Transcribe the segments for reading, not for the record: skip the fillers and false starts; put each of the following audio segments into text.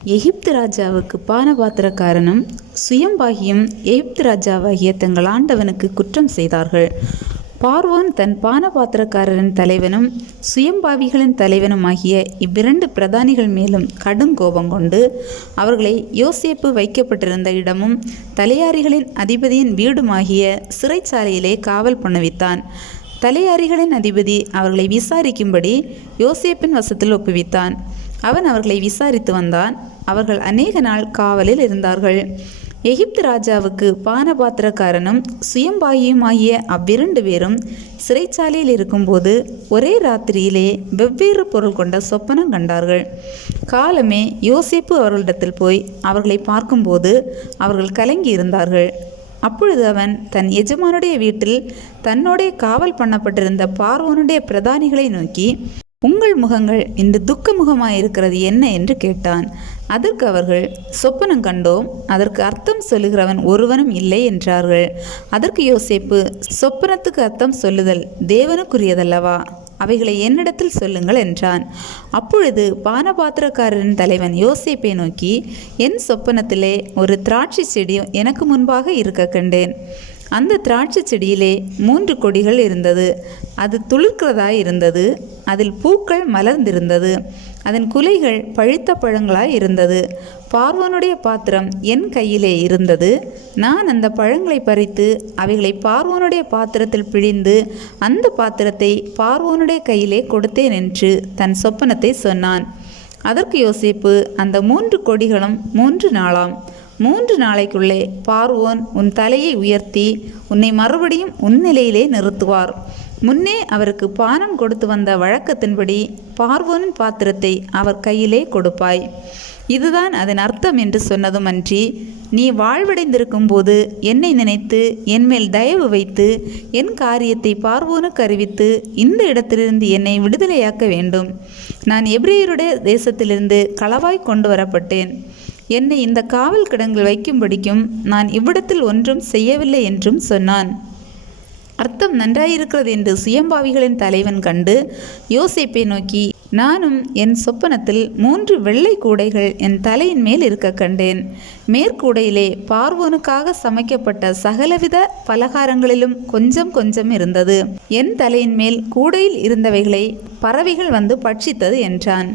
எகிப்து ராஜாவுக்கு பானபாத்திரக்காரனும் சுயம்பாகியும் எகிப்து ராஜாவாகிய தங்கள் ஆண்டவனுக்கு குற்றம் செய்தார்கள். பார்வோன் தன் பானபாத்திரக்காரரின் தலைவனும் சுயம்பாவிகளின் தலைவனுமாகிய இவ்விரண்டு பிரதானிகள் மேலும் கடும் கோபம் கொண்டு அவர்களை யோசேப்பு வைக்கப்பட்டிருந்த இடமும் தலையாரிகளின் அதிபதியின் வீடுமாகிய சிறைச்சாலையிலே காவல் பண்ணுவித்தான். தலையாரிகளின் அதிபதி அவர்களை விசாரிக்கும்படி யோசேப்பின் வசத்தில் ஒப்புவித்தான். அவன் அவர்களை விசாரித்து வந்தான். அவர்கள் அநேக நாள் காவலில் இருந்தார்கள். எகிப்து ராஜாவுக்கு பானபாத்திரக்காரனும் சுயம்பாகியுமாகிய அவ்விரண்டு பேரும் சிறைச்சாலையில் இருக்கும்போது ஒரே ராத்திரியிலே வெவ்வேறு பொருள் கொண்ட சொப்பனம் கண்டார்கள். காலமே யோசேப்பு அவர்களிடத்தில் போய் அவர்களை பார்க்கும்போது அவர்கள் கலங்கி இருந்தார்கள். அப்பொழுது அவன் தன் எஜமானுடைய வீட்டில் தன்னோடே காவல் பண்ணப்பட்டிருந்த பார்வோனுடைய பிரதானிகளை நோக்கி, உங்கள் முகங்கள் இன்று துக்க முகமாயிருக்கிறது என்ன என்று கேட்டான். அதற்கு அவர்கள், சொப்பனம் கண்டோம், அதற்கு அர்த்தம் சொல்லுகிறவன் ஒருவனும் இல்லை என்றார்கள். அதற்கு யோசேப்பு, சொப்பனத்துக்கு அர்த்தம் சொல்லுதல் தேவனுக்குரியதல்லவா? அவைகளை என்னிடத்தில் சொல்லுங்கள் என்றான். அப்பொழுது பானபாத்திரக்காரரின் தலைவன் யோசேப்பை நோக்கி, என் சொப்பனத்திலே ஒரு திராட்சை செடி எனக்கு முன்பாக இருக்க கண்டேன். அந்த திராட்சை செடியிலே 3 கொடிகள் இருந்தது. அது துளிர்க்கிறதாய் இருந்தது. அதில் பூக்கள் மலர்ந்திருந்தது. அதன் குலைகள் பழுத்த பழங்களாய் இருந்தது. பார்வோனுடைய பாத்திரம் என் கையிலே இருந்தது. நான் அந்த பழங்களை பறித்து அவைகளை பார்வோனுடைய பாத்திரத்தில் பிழிந்து அந்த பாத்திரத்தை பார்வோனுடைய கையிலே கொடுத்தேன் என்று தன் சொப்பனத்தை சொன்னான். அதற்கு யோசேப்பு, அந்த 3 கொடிகளும் 3 நாளாம். 3 நாளைக்குள்ளே பார்வோன் உன் தலையை உயர்த்தி உன்னை மறுபடியும் உன் நிலையிலே நிறுத்துவார். முன்னே அவருக்கு பானம் கொடுத்து வந்த வழக்கத்தின்படி பார்வோனின் பாத்திரத்தை அவர் கையிலே கொடுப்பாய். இதுதான் அதன் அர்த்தம் என்று சொன்னதுமன்றி, நீ வாழ்வடைந்திருக்கும் போது என்னை நினைத்து என்மேல் தயவு வைத்து என் காரியத்தை பார்வோனுக்கு அறிவித்து இந்த இடத்திலிருந்து என்னை விடுதலையாக்க வேண்டும். நான் எபிரேயருடைய தேசத்திலிருந்து களவாய் கொண்டு வரப்பட்டேன். என்னை இந்த காவல் கிடங்கில் வைக்கும்படிக்கும் நான் இவ்விடத்தில் ஒன்றும் செய்யவில்லை என்றும் சொன்னான். அர்த்தம் நன்றாயிருக்கிறது என்று சுயம்பாவிகளின் தலைவன் கண்டு யோசேப்பை நோக்கி, நானும் என் சொப்பனத்தில் 3 வெள்ளை கூடைகள் என் தலையின் மேல் இருக்க கண்டேன். மேற்கூடையிலே பார்வோனுக்காக சமைக்கப்பட்ட சகலவித பலகாரங்களிலும் கொஞ்சம் கொஞ்சம் இருந்தது. என் தலையின் மேல் கூடையில் இருந்தவைகளை பறவைகள் வந்து பட்சித்தது என்றான்.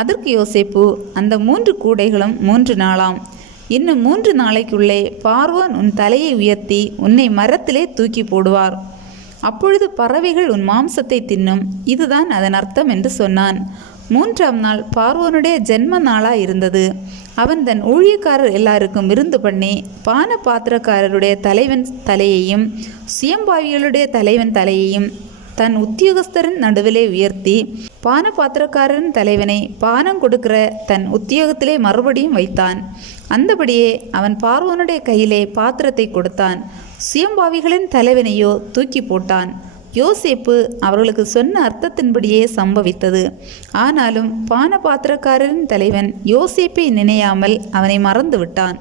அதற்கு யோசேப்பு, அந்த 3 கூடைகளும் 3 நாளாம். இன்னும் 3 நாளைக்குள்ளே பார்வோன் உன் தலையை உயர்த்தி உன்னை மரத்திலே தூக்கி போடுவார். அப்பொழுது பறவைகள் உன் மாம்சத்தை தின்னும். இதுதான் அதன் அர்த்தம் என்று சொன்னான். 3ஆம் நாள் பார்வோனுடைய ஜென்ம நாளாக இருந்தது. அவன் தன் ஊழியக்காரர் எல்லாருக்கும் விருந்து பண்ணி பான பாத்திரக்காரருடைய தலைவன் தலையையும் சுயம்பாவிகளுடைய தலைவன் தலையையும் தன் உத்தியோகஸ்தரின் நடுவிலே உயர்த்தி பான பாத்திரக்காரரின் தலைவனை பானம் கொடுக்கிற தன் உத்தியோகத்திலே மறுபடியும் வைத்தான். அந்தபடியே அவன் பார்வோனுடைய கையிலே பாத்திரத்தை கொடுத்தான். சுயம்பாவிகளின் தலைவனையோ தூக்கி போட்டான். யோசேப்பு அவர்களுக்கு சொன்ன அர்த்தத்தின்படியே சம்பவித்தது. ஆனாலும் பான பாத்திரக்காரரின் தலைவன் யோசேப்பை நினையாமல் அவனை மறந்து விட்டான்.